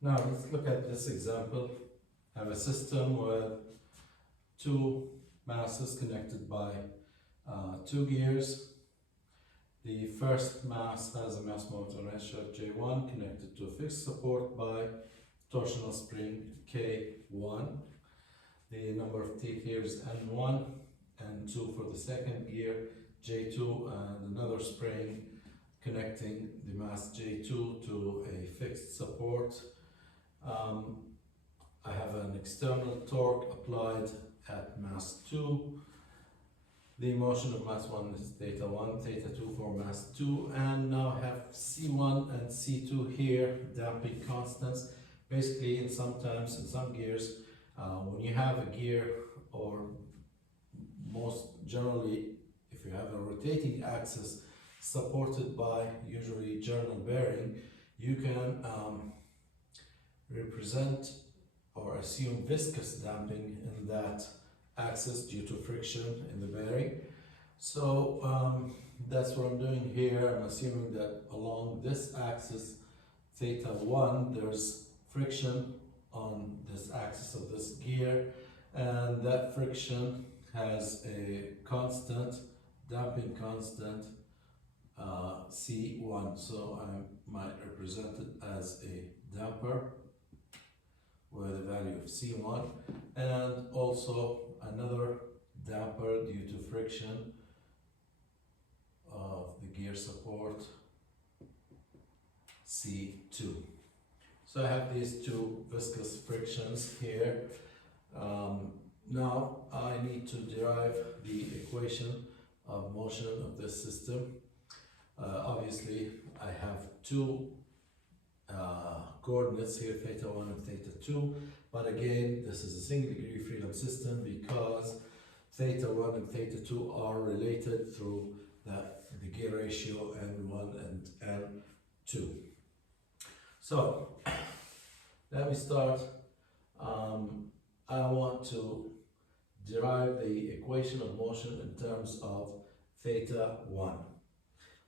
Now let's look at this example. I have a system with two masses connected by two gears. The first mass has a mass moment ratio J1 connected to a fixed support by torsional spring K1. The number of teeth here is N1, N2 for the second gear, J2, and another spring connecting the mass J2 to a fixed support. I have an external torque applied at mass 2. The motion of mass 1 is theta 1, theta 2 for mass 2, and now I have C1 and C2 here, damping constants. Basically, sometimes in some gears, when you have a gear, or most generally, if you have a rotating axis supported by usually journal bearing, you can represent or assume viscous damping in that axis due to friction in the bearing. So that's what I'm doing here. I'm assuming that along this axis, theta 1, there's friction on this axis of this gear, and that friction has a constant, damping constant, C1. So I might represent it as a damper with a value of C1, and also another damper due to friction of the gear support, C2. So I have these two viscous frictions here. Now I need to derive the equation of motion of this system. Obviously I have two coordinates here, theta 1 and theta 2, but again this is a single degree freedom system because theta 1 and theta 2 are related through the gear ratio N1 and N2. So let me start. I want to derive the equation of motion in terms of theta 1.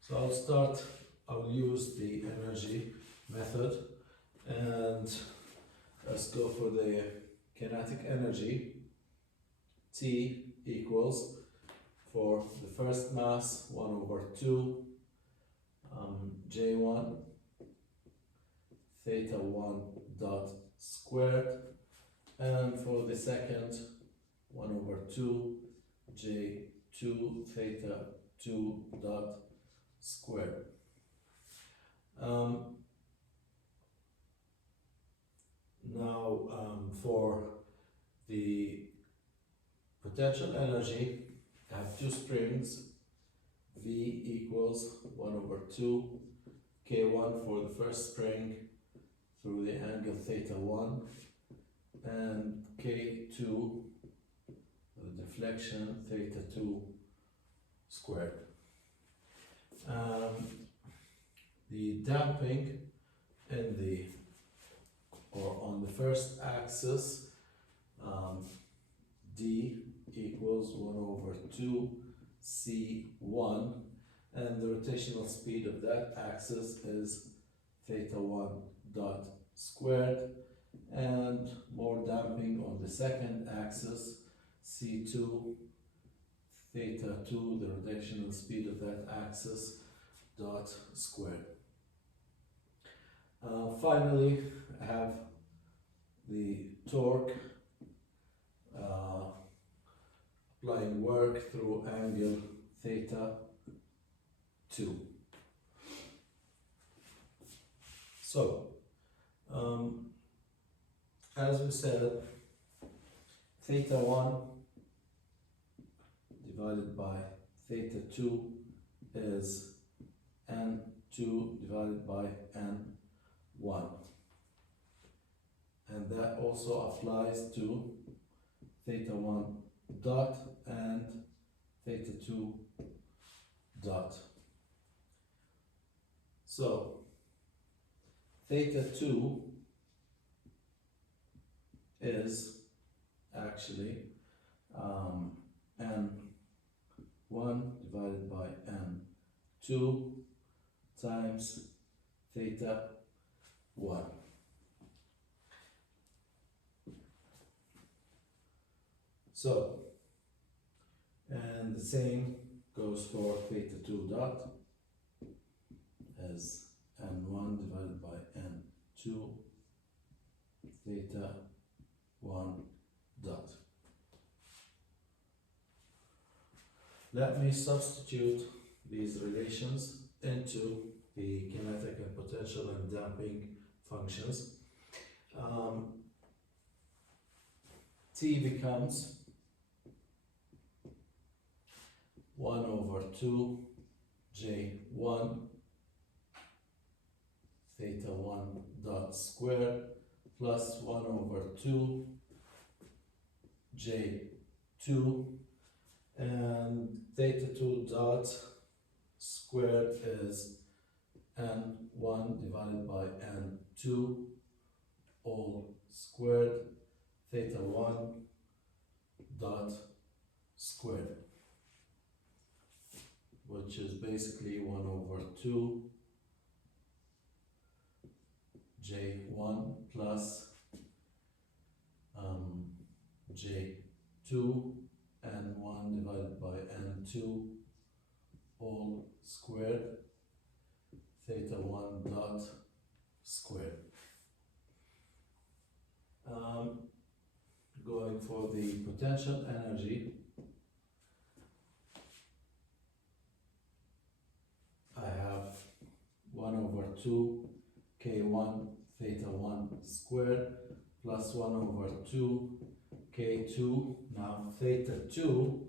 So I'll use the energy method, and let's go for the kinetic energy. T equals, for the first mass, 1 over 2 J1 theta 1 dot squared, and for the second, 1 over 2 J2 theta 2 dot squared. Now for the potential energy, I have two springs. V equals 1 over 2 K1 for the first spring through the angle theta 1, and K2, the deflection, theta 2 squared. The damping on the first axis, D equals 1 over 2 C1, and the rotational speed of that axis is theta 1 dot squared, and more damping on the second axis, C2 theta 2, the rotational speed of that axis, dot squared. Finally, I have the torque applying work through angle theta 2. So, as we said, theta 1 divided by theta 2 is N2 divided by N1. And that also applies to theta 1 dot and theta 2 dot. So theta 2 is actually N1 divided by N2 times theta 1. So, and the same goes for theta 2 dot as n1 divided by n2 theta 1 dot. Let me substitute these relations into the kinetic and potential and damping functions. T becomes 1 over 2 J1 theta 1 dot squared plus 1 over 2 J2, and theta 2 dot squared is n1 divided by n2 all squared theta 1 dot squared, which is basically 1 over 2 J1 plus J2 n1 divided by n2 all squared theta 1 dot squared. Going for the potential energy, I have 1 over 2 K1 theta 1 squared plus 1 over 2 K2. Now theta 2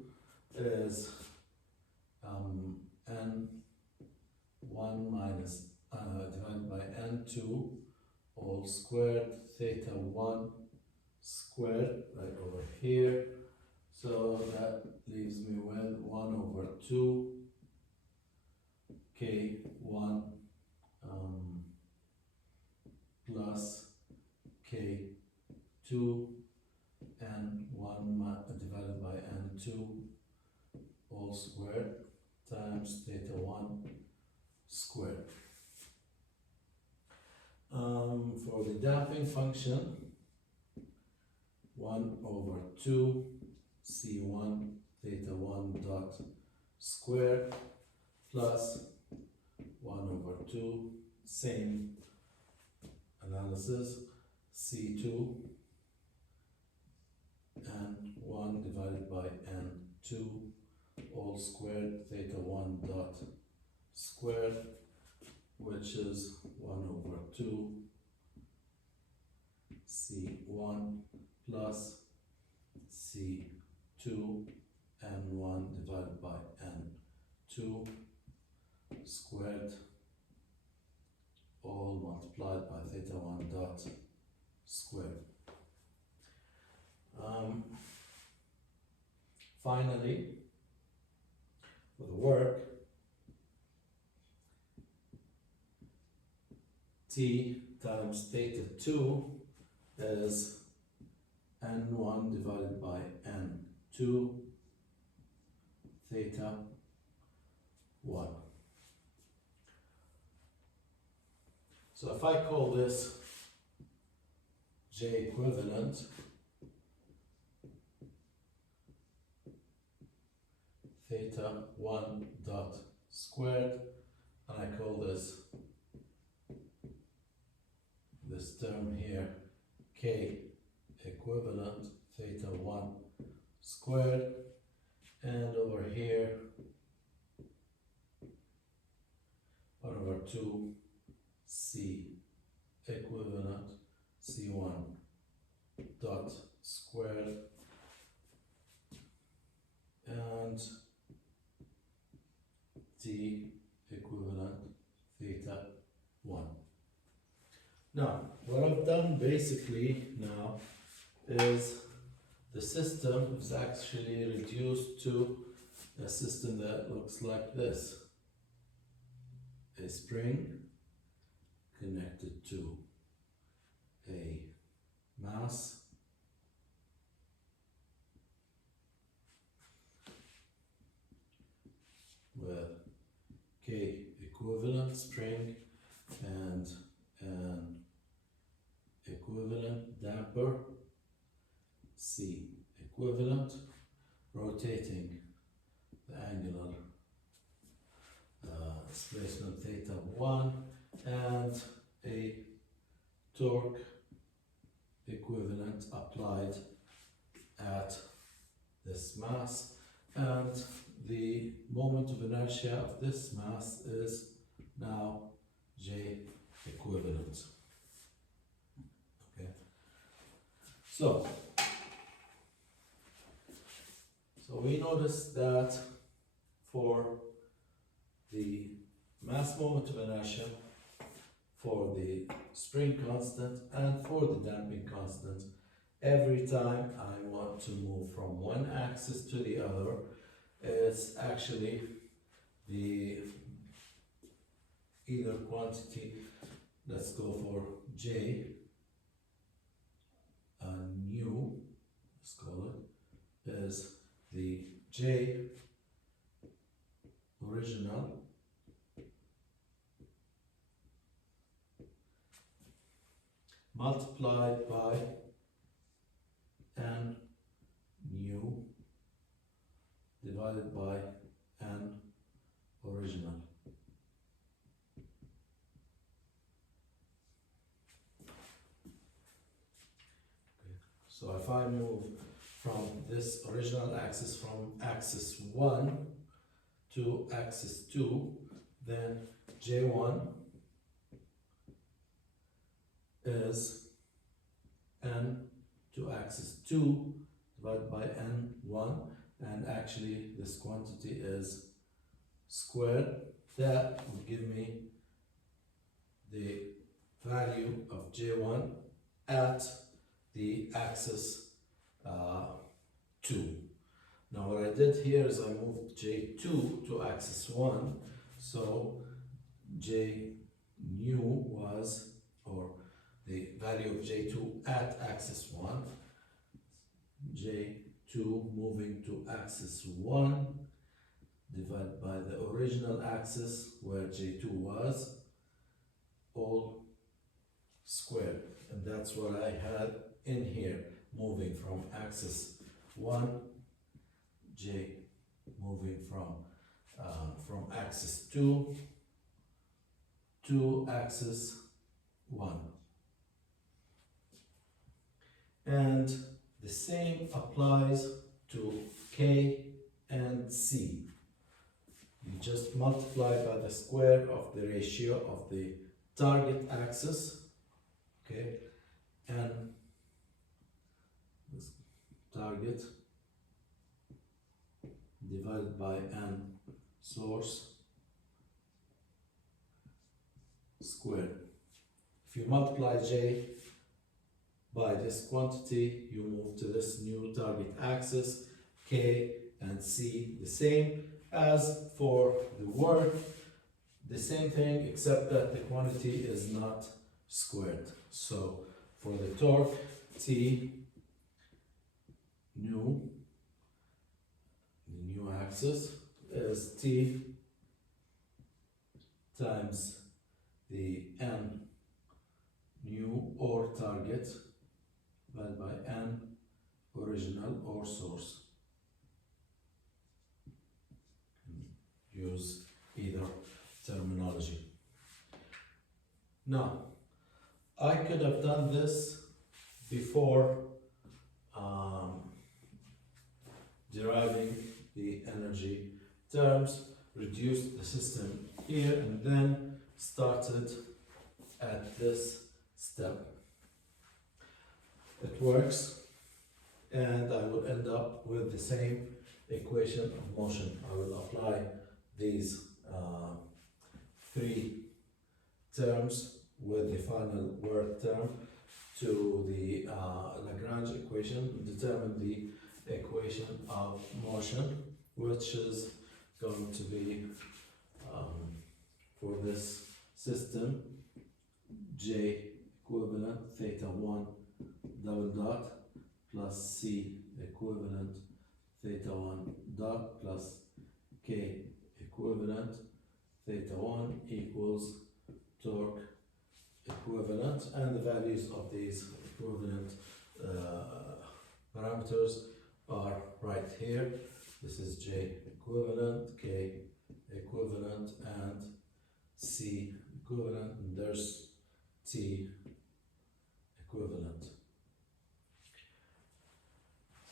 is n1 minus divided by n2 all squared theta 1 squared right over here. So that leaves me with 1 over 2 K1 plus K2 n1 divided by n2 all squared times theta 1 squared. For the damping function, 1 over 2 C1 theta 1 dot squared plus 1 over 2, same analysis, C2 and 1 divided by n2 all squared theta 1 dot squared, which is 1 over 2 C1 plus C2 n1 divided by n2 squared, all multiplied by theta 1 dot squared. Finally, for the work, T times theta 2 is n1 divided by n2 theta 1. So if I call this J equivalent, theta 1 dot squared, and I call this term here K equivalent theta 1 squared, and over here 1 over 2 C equivalent C1 dot squared and T equivalent theta 1. Now, what I've done basically now is the system is actually reduced to a system that looks like this. A spring connected to a mass with K equivalent spring and an equivalent damper C equivalent rotating the angular displacement theta 1 and a torque equivalent applied at this mass, and the moment of inertia of this mass is now J equivalent. Okay, so we notice that for the mass moment of inertia, for the spring constant and for the damping constant, every time I want to move from one axis to the other, it's actually the either quantity, let's go for J, nu, let's call it, is the J original multiplied by n nu divided by n original. Okay. So if I move from this original axis, from axis 1 to axis 2, then J1 is n to axis 2 divided by n1, and actually this quantity is squared. That will give me the value of J1 at the axis 2. Now what I did here is I moved J2 to axis 1, so J nu was, or the value of J2 at axis 1, J2 moving to axis 1 divided by the original axis where J2 was, all squared. And that's what I had in here, moving from axis 1, J moving from axis 2 to axis 1. And the same applies to K and C. You just multiply by the square of the ratio of the target axis, okay, and this target divided by n source squared. If you multiply J by this quantity, you move to this new target axis, K and C, the same as for the work, the same thing except that the quantity is not squared. So for the torque, T nu, the new axis, is T times the n nu or target divided by n original or source. Use either terminology. Now, I could have done this before deriving the energy terms, reduced the system here, and then started at this step. It works, and I will end up with the same equation of motion. I will apply these three terms with the final work term to the Lagrange equation, determine the equation of motion, which is going to be for this system J equivalent theta 1 double dot plus C equivalent theta 1 dot plus K equivalent theta 1 equals torque equivalent, and the values of these equivalent parameters are right here. This is J equivalent, K equivalent, and C equivalent, and there's T equivalent.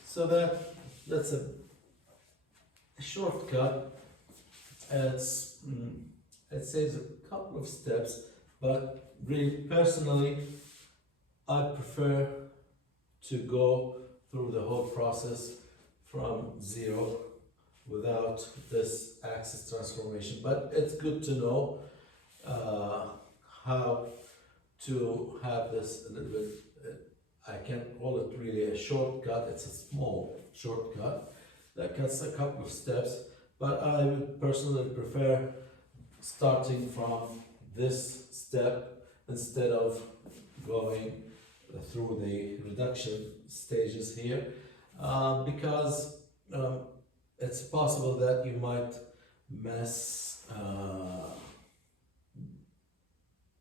So that's a shortcut. It saves a couple of steps, but really personally, I prefer to go through the whole process from zero without this axis transformation. But it's good to know how to have this a little bit. I can't call it really a shortcut, it's a small shortcut that cuts a couple of steps, but I would personally prefer starting from this step instead of going through the reduction stages here, because it's possible that you might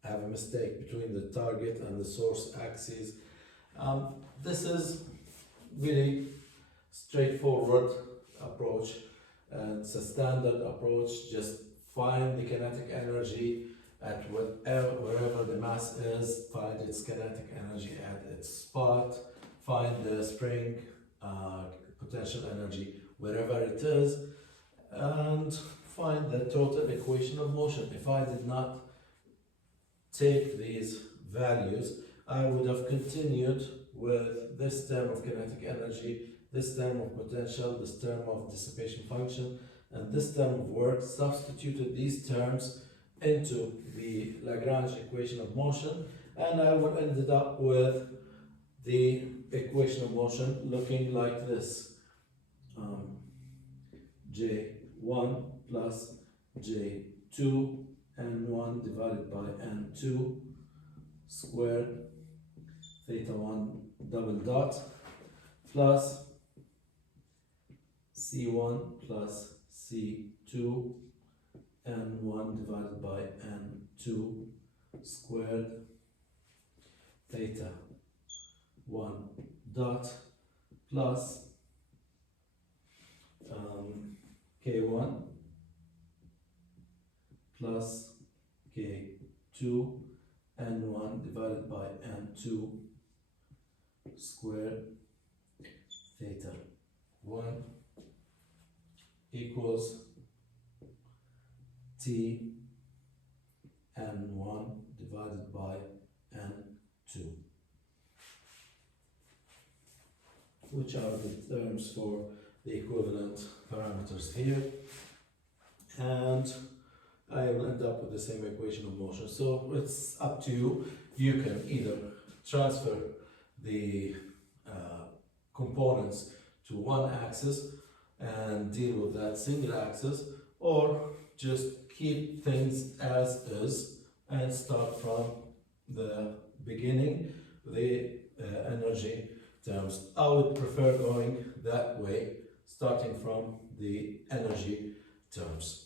have a mistake between the target and the source axes. This is really straightforward approach, and it's a standard approach. Just find the kinetic energy at wherever the mass is, find its kinetic energy at its spot, find the spring potential energy wherever it is, and find the total equation of motion. If I did not take these values, I would have continued with this term of kinetic energy, this term of potential, this term of dissipation function, and this term of work, substituted these terms into the Lagrange equation of motion, and I would ended up with the equation of motion looking like this. J1 plus J2 N1 divided by N2 squared theta 1 double dot plus C1 plus C2 N1 divided by N2 squared theta 1 dot plus K1 plus K2 N1 divided by N2 squared theta 1 equals T N1 divided by N2, which are the terms for the equivalent parameters here, and I will end up with the same equation of motion. So it's up to you. You can either transfer the components to one axis and deal with that single axis, or just keep things as is and start from the beginning, the energy terms. I would prefer going that way, starting from the energy terms.